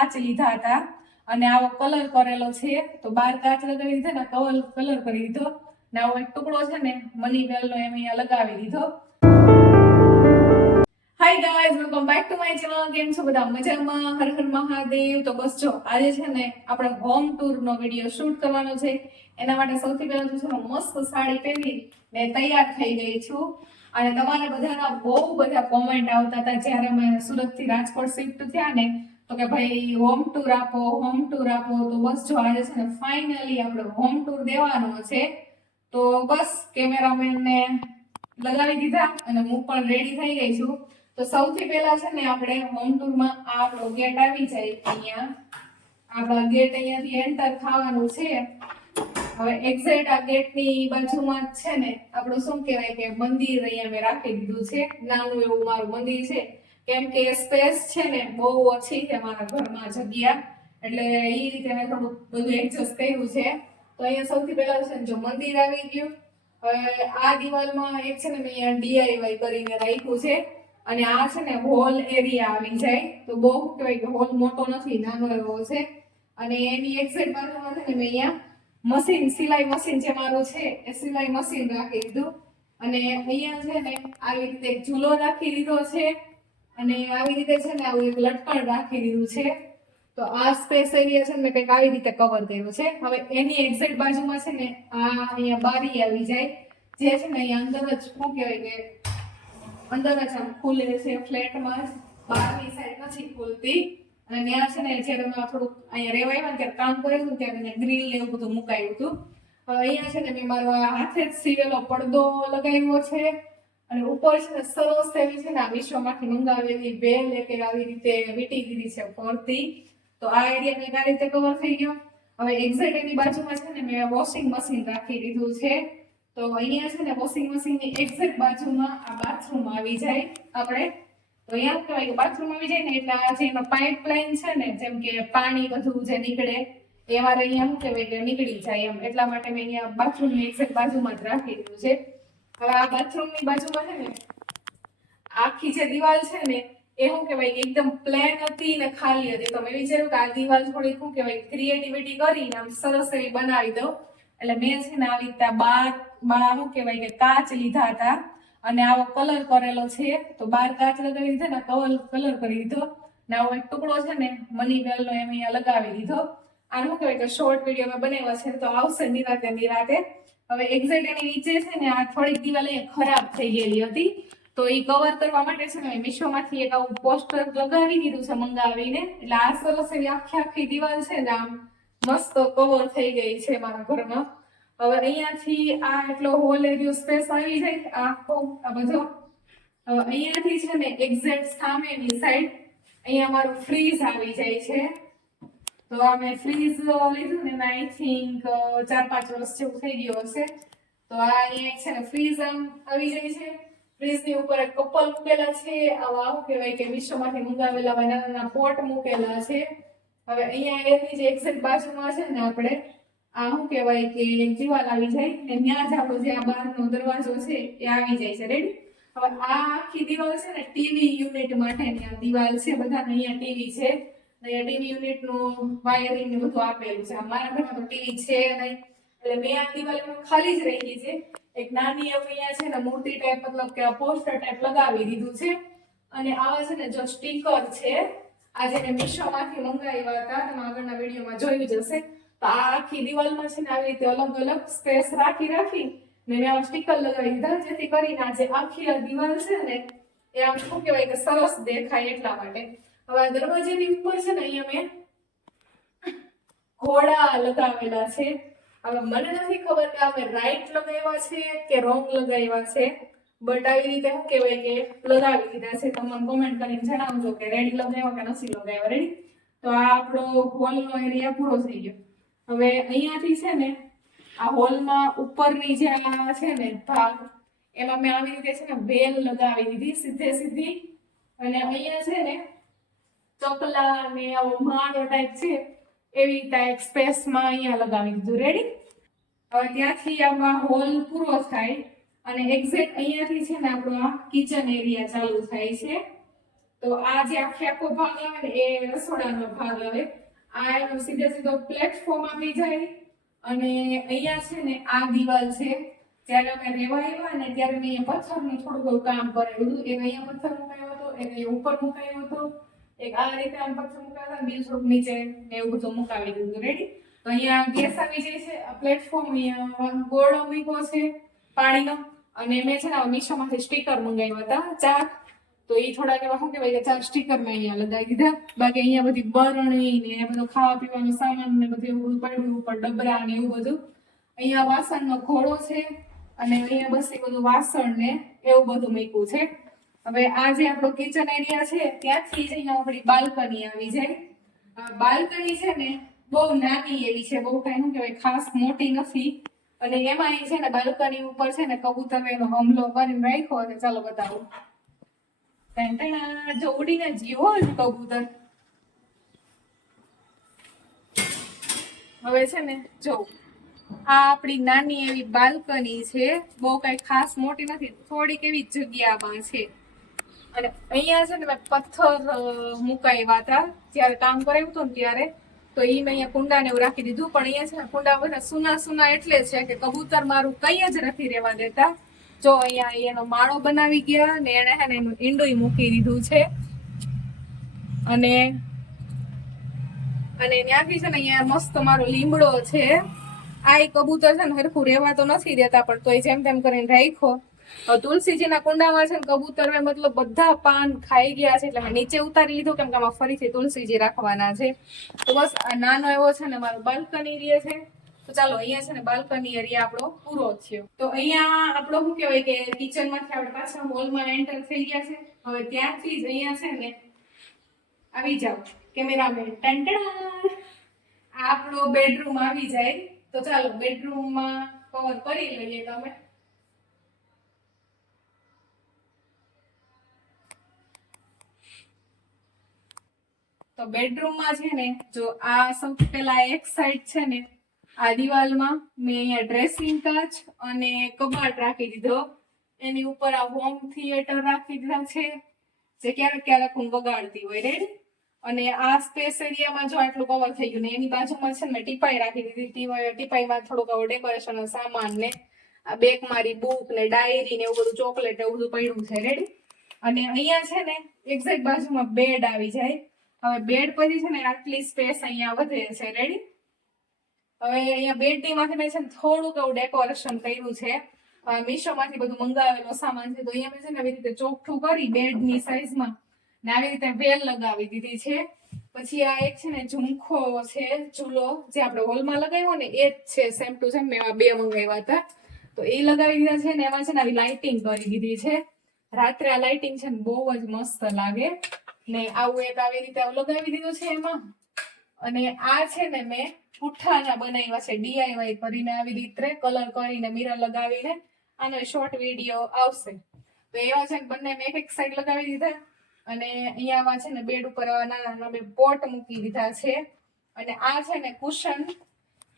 કાચ લીધા હતા અને આવો કલર કરેલો છે. તો 12 કાચ લગાવી દીધા ને કલર કરી દીધો ને આવો એક ટુકડો છે ને મની બેલનો એમ અહીંયા લગાવી દીધો. Hi guys, welcome back to my channel. કેમ છો બધા? મજામાં? હર હર મહાદેવ. તો બસ જો આજે છે ને આપણે હોમ ટૂર નો વિડીયો શૂટ કરવાનો છે. એના માટે સૌથી પહેલા તો છે મસ્ત સાડી પહેરી ને તૈયાર થઈ ગઈ છું. અને તમારા બધાના બહુ બધા કોમેન્ટ આવતા હતા જ્યારે અમે સુરત થી રાજકોટ શિફ્ટ થયા ને, તો કે ભાઈ હોમ ટૂર આપો, હોમ ટૂર આપો. તો બસ જો આજે છે ને ફાઇનલી આપણે હોમ ટૂર દેવાનો છે. તો બસ કેમેરામેન ને લગાવી દીધા અને હું પણ રેડી થઈ ગઈ છું. તો સૌથી પહેલા છે ને આપણે હોમ ટૂર માં આપણો ગેટ આવી જાય. અહીંયા આપણા ગેટ અહીંયાથી એન્ટર થવાનું છે. હવે એક્ઝેક્ટ આ ગેટની બાજુમાં જ છે ને આપણું શું કહેવાય કે મંદિર અહીંયા મેં રાખી દીધું છે. નાનું એવું મારું મંદિર છે, કેમ કે સ્પેસ છે ને બહુ ઓછી છે મારા ઘરમાં જગ્યા, એટલે એ રીતે મેં થોડું બધું એડજસ્ટ કર્યું છે. તો અહીંયા સૌથી પહેલા છે ને જો મંદિર આવી ગયું. હવે આ દિવાલમાં એક છે ને મેં અહીંયા ડીઆઈવાય કરીને રાખ્યું છે અને આ છે ને હોલ એરિયા આવી જાય. તો બહુ કહેવાય કે હોલ મોટો નથી, નાનો એવો છે. અને એની એક્ઝેક્ટ બાજુમાં છે ને મેં અહીંયા મશીન, સિલાઈ મશીન જે મારું છે એ સિલાઈ મશીન રાખી દીધું. અને અહીંયા છે ને આવી રીતે એક ઝૂલો રાખી દીધો છે અને આવી રીતે છે ને આવું એક લટકણ રાખી દીધું છે. તો આ સ્પેસ એરિયા છે ને મેં કંઈક આવી રીતે કવર કર્યું છે. હવે એની એક્ઝેક્ટ બાજુમાં છે ને આ અહીંયા બારી આવી જાય, જે છે ને અહીંયા અંદર જ શું કહેવાય કે અંદર જ આમ ખુલે છે ફ્લેટમાં જ, બહારની સાઈડ નથી ખુલતી. અને ત્યાં છે ને જ્યારે મેં થોડુંક અહીંયા રેવાયું ત્યારે કામ કરેલું ત્યારે ગ્રીલ ને એવું બધું મુકાયું હતું. હવે અહીંયા છે ને મેં મારો હાથે જ સીવેલો પડદો લગાવ્યો છે અને ઉપર છે ને સરસ એવી છે ને આ વિશ્વમાંથી મંગાવેલી બેલ એક આવી રીતે વીટી દીધી છે ફરતી. તો આ એરિયા મેં આ રીતે કવર થઈ ગયો. હવે એક્ઝેક્ટ એની બાજુમાં છે ને મેં વોશિંગ મશીન રાખી દીધું છે. તો અહીંયા છે ને વોશિંગ મશીનની એક્ઝેક્ટ બાજુમાં આ બાથરૂમ આવી જાય આપણે. તો અહીંયા કહેવાય કે બાથરૂમ આવી જાય ને એટલે આ જે એનો પાઇપલાઇન છે ને, જેમ કે પાણી બધું જે નીકળે એ અમારે અહીંયા શું કહેવાય કે નીકળી જાય એમ, એટલા માટે મેં અહીંયા બાથરૂમની એક્ઝેક્ટ બાજુમાં જ રાખી દીધું છે. હવે આ બાથરૂમની બાજુમાં છે ને આખી જે દિવાલ છે ને એ શું કહેવાય કે એકદમ પ્લેન હતી ને ખાલી હતી. તો મેં વિચાર્યું કે આ દિવાલ થોડી શું કહેવાય ક્રિએટિવિટી કરીને આમ સરસ એવી બનાવી દઉં. એટલે મેં છે ને આવી રીતે બાર શું કહેવાય કે કાચ લીધા હતા અને આવો કલર કરેલો છે. તો 12 કાચ લગાવી દીધા ને કલર કરી દીધો ને આવો એક ટુકડો છે ને મની બેલનો એમ અહીંયા લગાવી દીધો. આ શું કહેવાય કે શોર્ટ વિડીયો મેં બનાવ્યા છે તો આવશે નિરાતે. હવે એક્ઝેક્ટ એની નીચે છે ને આ થોડીક દિવાલ અહીંયા ખરાબ થઈ ગયેલી હતી. તો એ કવર કરવા માટે છે ને મીશોમાંથી એક આવું પોસ્ટર લગાવી દીધું છે મંગાવીને. એટલે આ સરસ એવી આખી દિવાલ છે ને આમ મસ્ત કવર થઈ ગઈ છે મારા ઘરમાં. હવે અહીંયાથી આ એટલો હોલ એરિયો સ્પેસ આવી જાય આખો આ બધો. હવે અહીંયાથી છે ને એક્ઝેક્ટ સામેની સાઈડ અહીંયા મારું ફ્રીઝ આવી જાય છે. તો આ મેં ફ્રીઝ લીધું ને આઈ થિંક 4-5 વર્ષ જેવું થઈ ગયું હશે. તો આ અહીંયા છે ને ફ્રીઝ આમ આવી જાય છે. ફ્રીઝની ઉપર એક કપલ મૂકેલા છે, આવા શું કહેવાય કે મીશોમાંથી મંગાવેલા નાના પોટ મૂકેલા છે. હવે અહીંયા એની જે એક્ઝેક્ટ બાજુમાં છે ને આપણે આ શું કહેવાય કે દિવાલ આવી જાય ને ત્યાં જ આપણો જે આ બહારનો દરવાજો છે એ આવી જાય છે. રેડી? હવે આ આખી દિવાલ છે ને ટીવી યુનિટ માટેની આ દિવાલ છે. બધાને અહીંયા ટીવી છે, અહીંયા ટીવી યુનિટનું વાયરિંગ ને બધું આપેલું છે. મારા ઘરમાં તો ટીવી છે નહીં, એટલે મેં આ દિવાલ ખાલી જ રહી છે. એક નાની અહીંયા છે ને મૂર્તિ ટાઈપ, મતલબ કે પોસ્ટર ટાઈપ લગાવી દીધું છે. અને આવા છે ને જો સ્ટીકર છે, આ જે મેં મીશોમાંથી મંગાવ્યા હતા, તમે આગળના વિડીયોમાં જોયું જ હશે. તો આ આખી દિવાલમાં છે ને આવી રીતે અલગ અલગ સ્પેસ રાખી મેં આવા સ્ટીકર લગાવી દીધા, જેથી કરીને આ જે આખી દિવાલ છે ને એ આમ શું કહેવાય કે સરસ દેખાય એટલા માટે. હવે આ દરવાજાની ઉપર છે ને અહીંયા મેં ઘોડા લગાવેલા છે. હવે મને નથી ખબર કે અમે રાઈટ લગાવ્યા છે કે રોંગ લગાવ્યા છે, બટ આવી રીતે શું કહેવાય કે લગાવી દીધા છે. તો મને કોમેન્ટ કરીને જણાવજો કે રેડી લગાવ્યા કે નથી લગાવ્યા. રેડી? તો આ આપણો હોલનો એરિયા પૂરો થઈ ગયો. હવે અહીંયાથી છે ને આ હોલમાં ઉપરની જે આ છે ને ભાગ, એમાં મેં આવી રીતે છે ને બેલ લગાવી દીધી સીધી. અને અહીંયા છે ને ચકલા ને આવો માળો ટાઈપ છે એવી ટાઈપ સ્પેસમાં અહીંયા લગાવી દીધું. રેડી? હવે ત્યાંથી આમાં હોલ પૂરો થાય અને એક્ઝેક્ટ અહીંયાથી છે ને આપણો આ કિચન એરિયા ચાલુ થાય છે. તો આ જે આખો ભાગ આવે ને એ રસોડાનો ભાગ આવે. આ એનો સીધો પ્લેટફોર્મ આવી જાય. અને અહીંયા છે ને આ દિવાલ છે. જ્યારે અમે રહેવા આવ્યા ને ત્યારે મેં અહીંયા પથ્થરનું થોડું કામ કરેલું. એક અહીંયા પથ્થર મુકાયો હતો, એક અહીંયા ઉપર મુકાયો હતો, એક આ રીતે આમ પથ્થર મુકાયા હતા, બીજું થોડુંક નીચે ને એવું બધું મુકાવી દીધું. રેડી. તો અહીંયા ગેસ આવી જાય છે. આ પ્લેટફોર્મ અહીંયા ગોળો મૂક્યો છે પાણીનો. અને મેં છે ને મીશોમાંથી સ્ટીકર મંગાવ્યા હતા 4. તો એ થોડાક એવા શું કહેવાય કે 4 સ્ટીકર મેં અહીંયા લગાવી દીધા. બાકી અહીંયા બધી બરણી ને બધું ખાવા પીવાનું સામાન ને બધું એવું બધું પડ્યું, ઉપર ડબરા ને એવું બધું. અહીંયા વાસણનો ઘોડો છે અને અહીંયા બસ એ બધું વાસણ ને એવું બધું મૂક્યું છે. હવે આ જે આપણો કિચન એરિયા છે ત્યાંથી જ અહીંયા આપણી બાલ્કની આવી જાય. બાલ્કની છે ને બહુ નાની એવી છે, બહુ કઈ શું કહેવાય ખાસ મોટી નથી. અને એમાં છે ને બાલ્કની ઉપર છે ને કબૂતર એનો હમલો કરીને રાખ્યો છે. ચાલો બતાવું. જો ઉડીને જીવો કબૂતર. હવે છે ને જો આ આપણી નાની એવી બાલ્કની છે, બહુ કઈ ખાસ મોટી નથી, થોડીક એવી જગ્યામાં છે. અને અહીંયા છે ને મેં પથ્થર મુકાવ્યા હતા જયારે કામ કરાવ્યું હતું ને ત્યારે. તો એ મેં અહીંયા કુંડા ને એવું રાખી દીધું. પણ અહીંયા છે ને કુંડા બધા સુના એટલે છે કે કબૂતર મારું કઈ જ નથી રહેવા દેતા. જો અહીંયા એનો માળો બનાવી ગયા ને એને છે ને એનું ઈંડું મૂકી દીધું છે. અને ત્યાંથી છે ને અહીંયા મસ્ત મારો લીમડો છે. આ કબૂતર છે ને હરખું રહેવા તો નથી દેતા, પણ તોય જેમ તેમ કરીને રાખ્યો. તુલસીજીના કુંડામાં છે ને કબૂતર મતલબ બધા પાન ખાઈ ગયા છે, એટલે મેં નીચે ઉતારી લીધું કેમ કે આમાં ફરીથી તુલસીજી રાખવાના છે. તો બસ આ નાનો એવો છે ને મારો બાલ્કની એરિયા છે. તો ચાલો અહીંયા છે ને બાલ્કની એરિયા આપણો પૂરો થયો. તો અહીંયા આપણો શું કહેવાય કે કિચન માંથી આપણે પાછા હોલમાં એન્ટર થઈ ગયા છે. હવે ત્યાંથી જ અહીંયા છે ને આવી જાવ કેમેરામેન. આપણો બેડરૂમ આવી જાય. તો ચાલો બેડરૂમમાં કવર કરી લઈએ તમે. તો બેડરૂમમાં છે ને જો આ સૌથી પહેલા એક સાઈડ છે ને આ દિવાલમાં મેં અહીંયા ડ્રેસિંગ કાચ અને કબાટ રાખી દીધો. એની ઉપર આ હોમ થિયેટર રાખી દીધા છે જે ક્યારેક હું વગાડતી હોય. રેડી. અને આ સ્પેસ એરિયામાં જો આટલું કવર થઈ ગયું ને એની બાજુમાં છે ને મેં ટીપાઈ રાખી દીધી. ટીપાઈમાં થોડુંક ડેકોરેશન સામાન ને આ બેગ મારી બુક ને ડાયરી ને એવું બધું ચોકલેટ એવું બધું પડ્યું છે. રેડી. અને અહીંયા છે ને એક્ઝેક્ટ બાજુમાં બેડ આવી જાય. હવે બેડ પછી છે ને આટલી સ્પેસ અહીંયા વધે છે. રેડી. હવે અહીંયા બેડની માથે મેં છે ને થોડુંક એવું ડેકોરેશન કર્યું છે. મીશો માંથી બધું મંગાવેલો સામાન છે. તો અહીંયા મેં છે ને આવી રીતે ચોખ્ઠું કરી બેડની સાઈઝમાં ને આવી રીતે વેલ લગાવી દીધી છે. પછી આ એક છે ને ઝુમખો છે, ઝૂલો જે આપણે હોલમાં લગાવ્યો ને એ જ છે, સેમ ટુ સેમ. મેં 2 મંગાવ્યા હતા. તો એ લગાવી દીધા છે ને એમાં છે ને આવી લાઇટિંગ કરી દીધી છે. રાત્રે આ લાઇટિંગ છે ને બહુ જ મસ્ત લાગે. ને આવું એક આવી રીતે લગાવી દીધું છે એમાં. અને આ છે ને મેં પુઠ્ઠાના બનાવ્યા છે DIY કરીને, આવી રીતે કલર કરીને મિરર લગાવીને. આનો શોર્ટ વિડીયો આવશે. તો એવા છે બંને મેં એક સાઈડ લગાવી દીધા. અને અહીંયા છે ને બેડ ઉપર નાના બે પોટ મૂકી દીધા છે. અને આ છે ને કુશન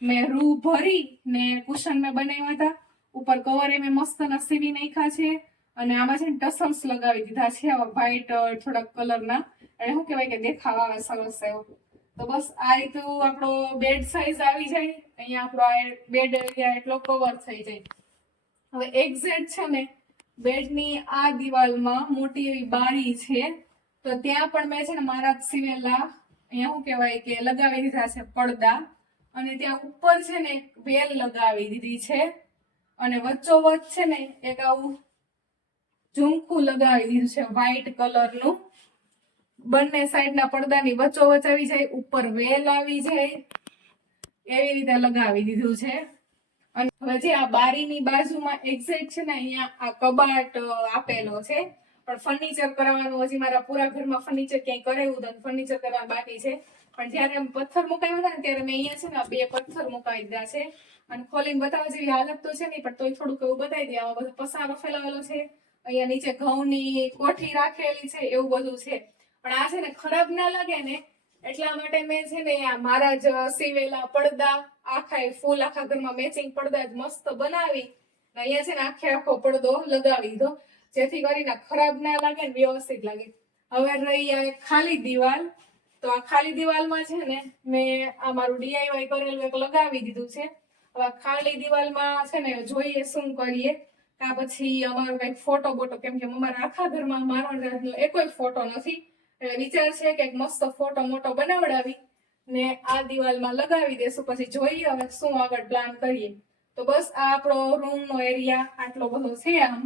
મેં રૂ ભરી ને કુશન મેં બનાવ્યા હતા. ઉપર કવર મેં મસ્ત સીવી નાખ્યા છે. અને આમાં છે ને ટસલ્સ લગાવી દીધા છે વ્હાઈટ થોડાક કલરના. અને શું કહેવાય કે દેખાવા આવે સરસ એવું. તો બસ આ રીતું આપણો બેડ સાઈઝ આવી જાય. અહીંયા આપણો આ બેડ એરિયા એટલો કવર થઈ જાય. હવે એક્ઝેક્ટ છે ને બેડની આ દિવાલમાં મોટી એવી બારી છે. તો ત્યાં પણ મેં છે ને મારા સીવેલા અહીંયા શું કહેવાય કે લગાવી દીધા છે પડદા. અને ત્યાં ઉપર છે ને વેલ લગાવી દીધી છે. અને વચ્ચોવચ્ચ છે ને એક આવું ઝુમખું લગાવી દીધું છે વ્હાઈટ કલરનું. બંને સાઈડના પડદાની વચ્ચોવચ્ચ આવી જાય, ઉપર વેલ આવી જાય, એવી રીતે લગાવી દીધું છે. અને હવે જે આ બારીની બાજુમાં એક્ઝેક્ટ છે ને અહીંયા આ કબાટ આપેલો છે. પણ ફર્નિચર કરાવવાનું હજી મારા પૂરા ઘરમાં ફર્નિચર ક્યાંય કરાવ્યું તો ફર્નિચર કરવા બાકી છે. પણ જયારે આમ પથ્થર મુકાવ્યા હતા ને ત્યારે મેં અહીંયા છે ને 2 પથ્થર મુકાવી દીધા છે. અને ખોલીને બતાવવા જેવી હાલત તો છે નહીં, પણ તોય થોડુંક એવું બતાવી દે. આમાં બધો પસારો ફેલાવેલો છે. અહીંયા નીચે ઘઉંની કોઠી રાખેલી છે, એવું બધું છે. પણ આ છે ને ખરાબ ના લાગે ને એટલા માટે મેં છે ને મારા જ સીવેલા પડદા આખા ઘરમાં મેચિંગ પડદા જ મસ્ત બનાવી અહીંયા છે ને આખો પડદો લગાવી દીધો, જેથી કરીને ખરાબ ના લાગે ને વ્યવસ્થિત લાગે. હવે રહી આ એક ખાલી દિવાલ. તો આ ખાલી દિવાલમાં છે ને મેં આ મારું ડીઆઈવાય કરેલું એક લગાવી દીધું છે. હવે આ ખાલી દિવાલમાં છે ને જોઈએ શું કરીએ. કા પછી અમારો કઈક ફોટો બોટો, કેમ કે અમારા આખા ઘરમાં મારણ રાતનો એકોય ફોટો નથી, એટલે વિચાર છે કે એક મસ્ત ફોટો મોટો બનાવડાવી ને આ દિવાલમાં લગાવી દેશું. પછી જોઈએ હવે શું આગળ પ્લાન કરીએ. તો બસ આ આપણો રૂમનો એરિયા આટલો બધો છે આમ.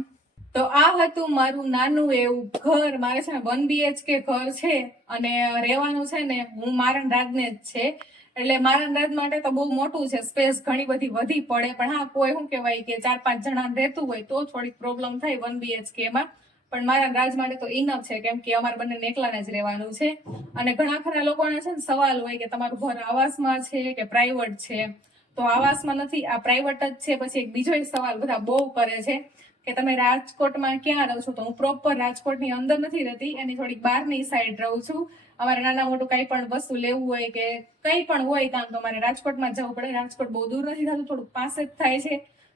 તો આ હતું મારું નાનું એવું ઘર. મારે છે ને 1 BHK ઘર છે અને રહેવાનું છે ને હું મારણ રાજને જ છે. એટલે મારણ રાજ માટે તો બહુ મોટું છે, સ્પેસ ઘણી બધી વધી પડે. પણ હા, કોઈ શું કહેવાય કે 4-5 જણા રહેતું હોય તો થોડીક પ્રોબ્લેમ થાય 1 BHK માં. પણ મારા રાજ માટે તો ઇનફ છે, કેમ કે અમારે બંને એકલાને જ રહેવાનું છે. અને ઘણા ખરા લોકોને છે ને સવાલ હોય કે તમારું ઘર આવાસમાં છે કે પ્રાઇવેટ છે. તો આવાસમાં નથી, આ પ્રાઇવેટ જ છે. પછી એક બીજો સવાલ બધા બહુ કરે છે કે તમે રાજકોટમાં ક્યાં રહો છો? તો હું પ્રોપર રાજકોટની અંદર નથી રહેતી, એની થોડીક બહારની સાઈડ રહું છું. અમારે નાના મોટું કઈ પણ વસ્તુ લેવું હોય કે કઈ પણ હોય કામ તો અમારે રાજકોટમાં જવું પડે. રાજકોટ બહુ દૂર નથી થતું, થોડુંક પાસે જ થાય છે.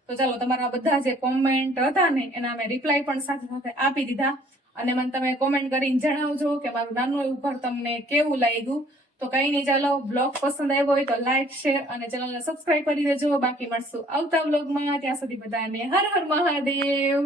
તો ચાલો, તમારા બધા જે કોમેન્ટ હતા ને એના અમે રિપ્લાય પણ સાથે સાથે આપી દીધા. અને મને તમે કોમેન્ટ કરીને જણાવજો કે મારું નાનું એવું ઘર તમને કેવું લાગ્યું. તો કઈ નહીં, ચાલો, બ્લોગ પસંદ આવ્યો હોય તો લાઈક, શેર અને ચેનલને સબસ્ક્રાઇબ કરી દેજો. બાકી મળશું આવતા બ્લોગમાં. ત્યાં સુધી બધાને હર હર મહાદેવ.